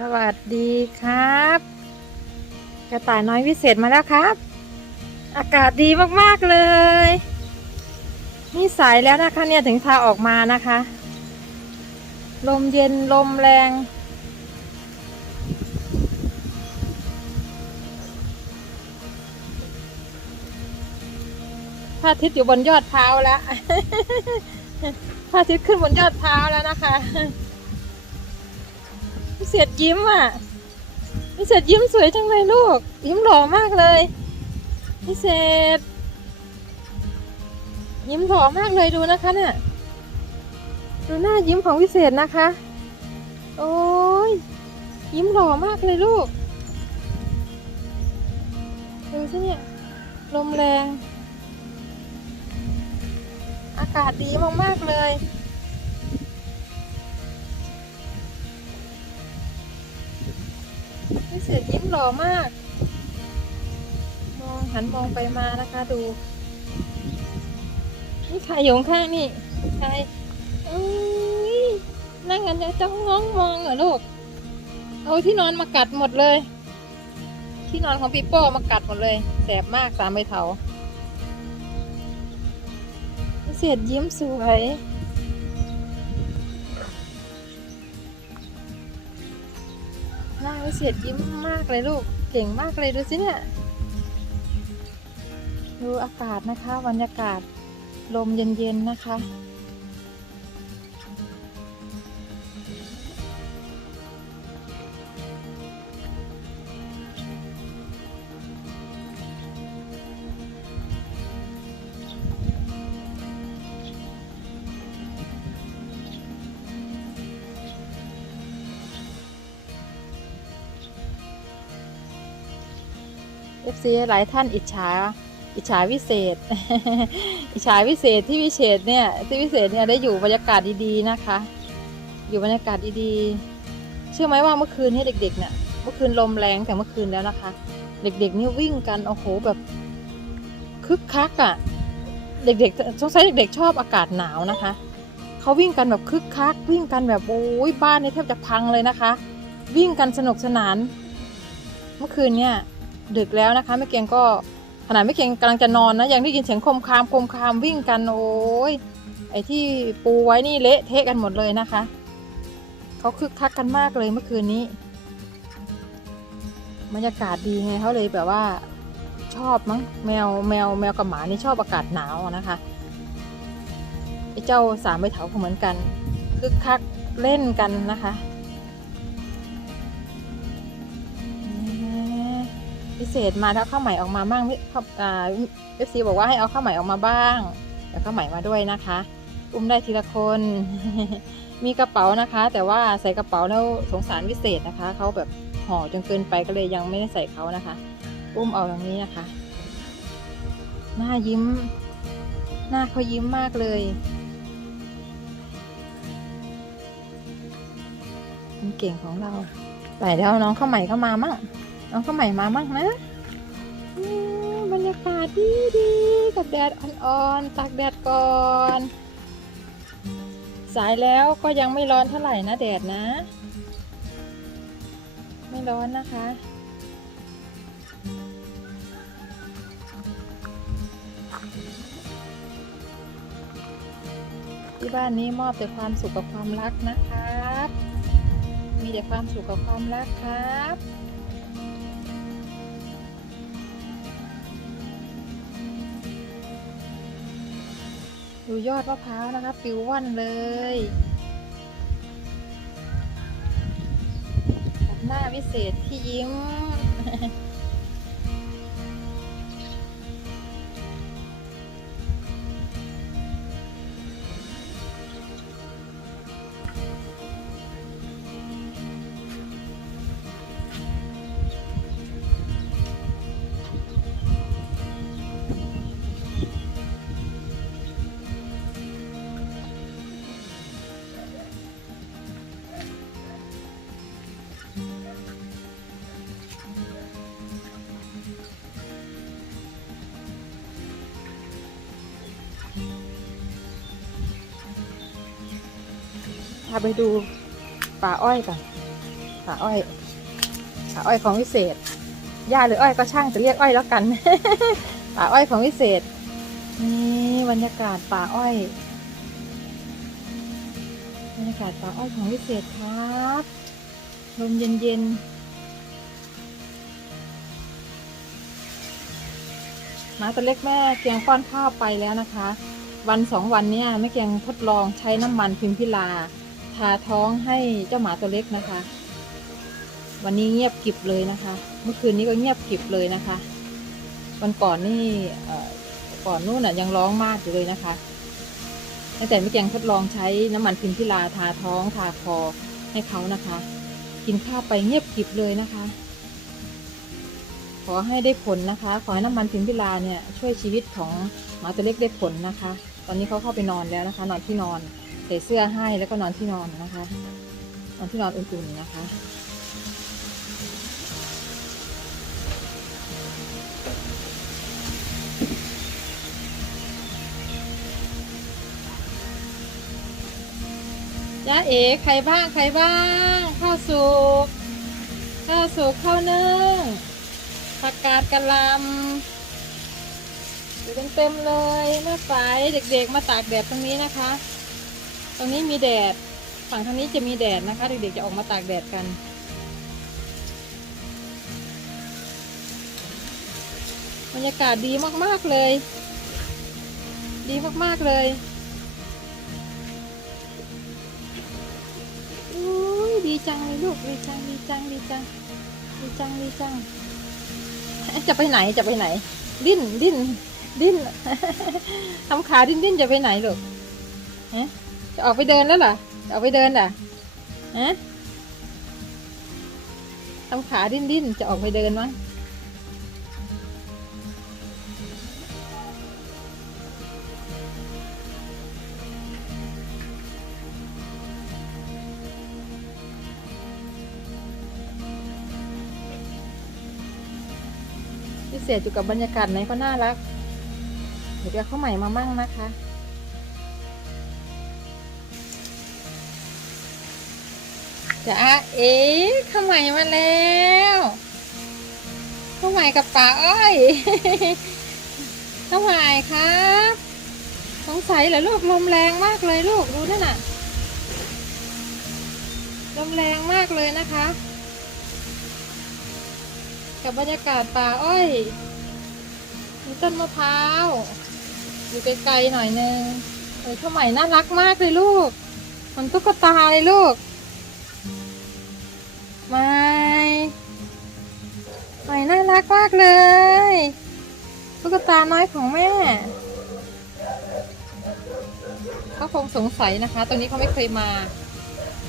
สวัสดีครับ กระต่ายน้อยวิเศษมาแล้วครับ อากาศดีมากๆเลย นี่สายแล้วนะคะเนี่ยถึงพาออกมานะคะ ลมเย็นลมแรง พระอาทิตย์อยู่บนยอดเท้าแล้ว พระอาทิตย์ขึ้นบนยอดเท้าแล้วนะคะ พิเศษยิ้มอะพิเศษยิ้มสวยจังเลยลูก ยิ้มหล่อมากเลยพิเศษยิ้มหล่อมากเลยดูนะคะเนี่ยดูหน้ายิ้มของพิเศษนะคะ โอ้ยยิ้มหล่อมากเลยลูกดูสิเนี่ยลมแรง อากาศดีมากๆเลย ยิ้มหล่อมาก มองหันมองไปมานะคะดู นี่ใครอยู่ข้างนี่ใครอุ้ยนั่งกันจะจ้องงองมองเหรอลูก เอาที่นอนมากัดหมดเลย ที่นอนของปีโป้มากัดหมดเลย แสบมากสามใบเถาพิเศษยิ้มสวย เสียดยิ้มมากเลยลูก เก่งมากเลยดูสิเนี่ย ดูอากาศนะคะบรรยากาศลมเย็นๆนะคะ เอฟซีหลายท่านอิจฉาอิจฉาวิเศษ อิจฉาวิเศษที่วิเศษเนี่ยที่วิเศษเนี่ยได้อยู่บรรยากาศดีๆนะคะ อยู่บรรยากาศดีๆ เชื่อไหมว่าเมื่อคืนนี้เด็กๆเนี่ยเมื่อคืนลมแรงแต่เมื่อคืนแล้วนะคะ เด็กๆนี่วิ่งกันโอ้โหแบบคึกคักอะ่ะ เด็กๆสงสัยเด็กๆชอบอากาศหนาวนะคะเขาวิ่งกันแบบคึกคัก วิ่งกันแบบโอ้ยบ้านนี่แทบจะพังเลยนะคะ วิ่งกันสนุกสนาน เมื่อคืนเนี่ย ดึกแล้วนะคะ แม่เกียงก็ขณะแม่เกียงกำลังจะนอนนะยังได้ยินเสียงโคมคามโคมคามวิ่งกันโอ้ยไอ้ที่ปูไว้นี่เละเทะกันหมดเลยนะคะเขาคึกคักกันมากเลยเมื่อคืนนี้บรรยากาศดีไงเขาเลยแบบว่าชอบมั้งแมวแมวแมวกับหมานี่ชอบอากาศหนาวนะคะไอ้เจ้าสามใบเถาก็เหมือนกันคึกคักเล่นกันนะคะ พิเศษมาถ้าข้าวใหม่ออกมาบ้างพี่เอฟซีบอกว่าให้เอาข้าวใหม่ออกมาบ้างเดี๋ยวข้าวใหม่มาด้วยนะคะ อุ้มได้ทีละคน มีกระเป๋านะคะ แต่ว่าใส่กระเป๋าแล้วสงสารพิเศษนะคะเขาแบบห่อจนเกินไปก็เลยยังไม่ได้ใส่เขานะคะ อุ้มเอาอย่างนี้นะคะ หน้ายิ้ม หน้าเขายิ้มมากเลยคนเก่งของเราไปเดี๋ยวน้องข้าวใหม่เข้ามามั่ง น้องข้าวใหม่มามั่งนะมบรรยากาศดีดีๆกับแดดอ่อนๆตากแดดก่อน สายแล้วก็ยังไม่ร้อนเท่าไหร่นะแดดนะ ไม่ร้อนนะคะที่บ้านนี้มอบแต่ความสุขกับความรักนะครับ มีแต่ความสุขกับความรักครับ ดูยอดมะพร้าวนะคะ ปิวว่อนเลยหน้าวิเศษที่ยิ้มาไปดูป่าอ้อยก่อนป่าอ้อยป่าอ้อยของวิเศษย่าหรืออ้อยก็ช่างจะเรียกอ้อยแล้วกัน ป่าอ้อยของวิเศษ นี่บรรยากาศป่าอ้อยบรรยากาศป่าอ้อยของวิเศษครับลมเย็นๆหมาตัวเล็กแม่เกียงป้อนข้าวไปแล้วนะคะ วันสองวันเนี้ยแม่เกียงทดลองใช้น้ำมันพิมพิลา ทาท้องให้เจ้าหมาตัวเล็กนะคะ วันนี้เงียบกิบเลยนะคะ เมื่อคืนนี้ก็เงียบกิบเลยนะคะ วันก่อนนี่ก่อนนู่นน่ะยังร้องมากอยู่เลยนะคะตั้งแต่แม่แกงทดลองใช้น้ำมันพิมพิลาทาท้องทาคอให้เขานะคะ กินข้าวไปเงียบกิบเลยนะคะ ขอให้ได้ผลนะคะ ขอให้น้ำมันพิมพิลาเนี่ยช่วยชีวิตของหมาตัวเล็กได้ผลนะคะ ตอนนี้เขาเข้าไปนอนแล้วนะคะ นอนที่นอน ใส่เสื้อให้แล้วก็นอนที่นอนนะคะ นอนที่นอนอุ่นๆนะคะ จ้าเอ๋ใครบ้างใครบ้างข้าวสุกข้าวสุกข้าวนึ่งผักกาดกะหล่ำอยู่เต็มๆเลยเมื่อฝ่ายเด็กๆมาตากแดดตรงนี้นะคะ ตรงนี้มีแดด ฝั่งทางนี้จะมีแดดนะคะ เด็กๆจะออกมาตากแดดกันบรรยากาศดีมากๆเลย ดีมากๆเลยดีจังเลยลูกดีจังดีจังดีจังดีจังดีจัง จะไปไหนจะไปไหน ดิ้นดิ้นดิ้นทำขาดิ้นดิ้นจะไปไหนลูกฮะ จะออกไปเดินแล้วเหรอจะออกไปเดินเหรอฮะทำขาดิ้นดิ้นจะออกไปเดินมั้งพิเศษอยู่กับบรรยากาศไหนก็น่ารัก เดี๋ยวเดี๋ยวเข้าใหม่มามั่งนะคะ จะเอ๋ข้าวใหม่มาแล้วข้าวใหม่กับป่าอ้อยข้าวใหม่ครับสงสัยเหรอลูกลมแรงมากเลยลูกดูนั่นน่ะลมแรงมากเลยนะคะ กับบรรยากาศป่าอ้อยมีต้นมะพร้าวอยู่ไกลๆหน่อยนึงเออข้าวใหม่น่ารักมากเลยลูก มันตุ๊กตาเลยลูก ไม่ไม่น่ารักมากเลยตุ๊กตาน้อยของแม่เขาคงสงสัยนะคะ ตรงนี้เขาไม่เคยมา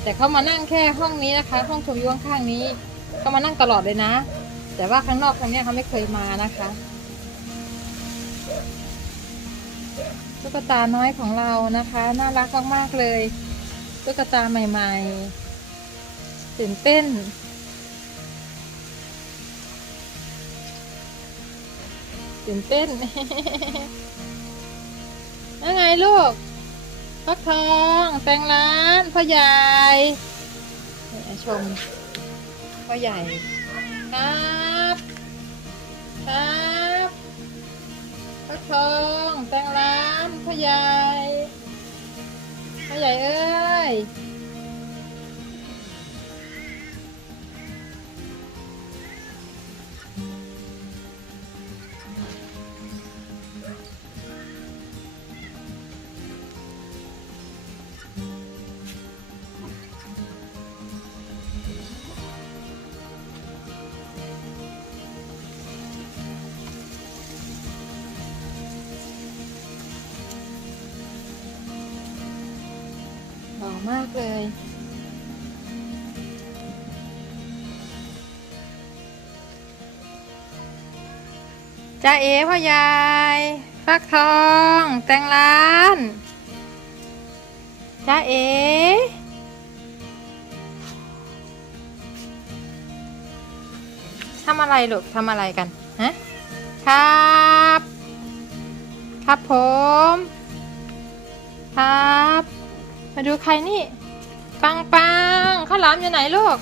แต่เขามานั่งแค่ห้องนี้นะคะ ห้องชมวิวข้างนี้ก็มานั่งตลอดเลยนะ แต่ว่าข้างนอกตรงนี้เขาไม่เคยมานะคะตุ๊กตาน้อยของเรานะคะ น่ารักมากๆเลยตุ๊กตาใหม่ ๆ ตื่นเต้น ตื่นเต้นยังไงลูกฟักทองแตงร้านพ่อใหญ่ชมพ่อใหญ่ ครับครับฟักทองแตงร้านพ่อใหญ่พ่อใหญ่เอ้ย หล่อมากเลยจ้าเอ๋พ่อยายฟักทอง แตงร้านจ้าเอ๋ทำอะไรลูกทำอะไรกันฮะครับ ครับผม ครับ มาดูใครนี่ ปังปังข้าวหลามอยู่ไหนลูก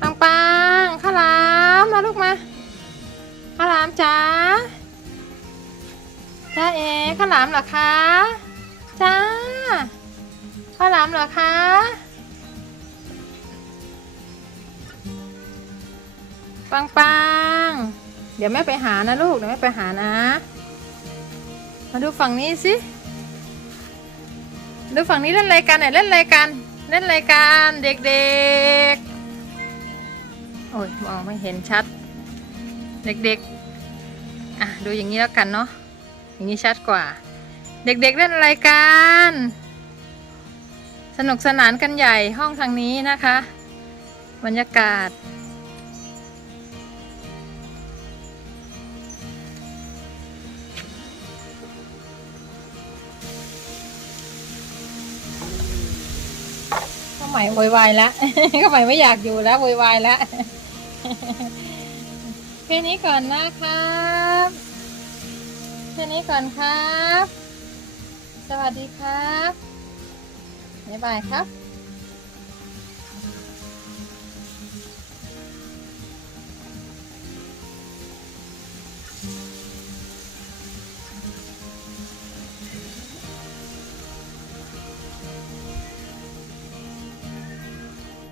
ปังปังข้าวหลามมาลูกมาข้าวหลามจ๋าจ้าเอ๋ข้าวหลามเหรอคะจ้าข้าวหลามเหรอคะปังปังเดี๋ยวแม่ไปหานะลูกเดี๋ยวแม่ไปหานะ มาดูฝั่งนี้สิ ดูฝั่งนี้เล่นอะไรกันเนี่ยเล่นอะไรกันเล่นอะไรกันเด็กๆ โอ้ยมองไม่เห็นชัด เด็กๆ อะดูอย่างนี้แล้วกันเนาะอย่างนี้ชัดกว่า เด็กๆเล่นอะไรกันสนุกสนานกันใหญ่ห้องทางนี้นะคะ บรรยากาศ ม่โวยวายแล้วก็ใหม่ไม่อยากอยู่แล้วโวยวายแล้วแค่นี้ก่อนนะครับแค่นี้ก่อนครับ สวัสดีครับบ๊ายบายครับ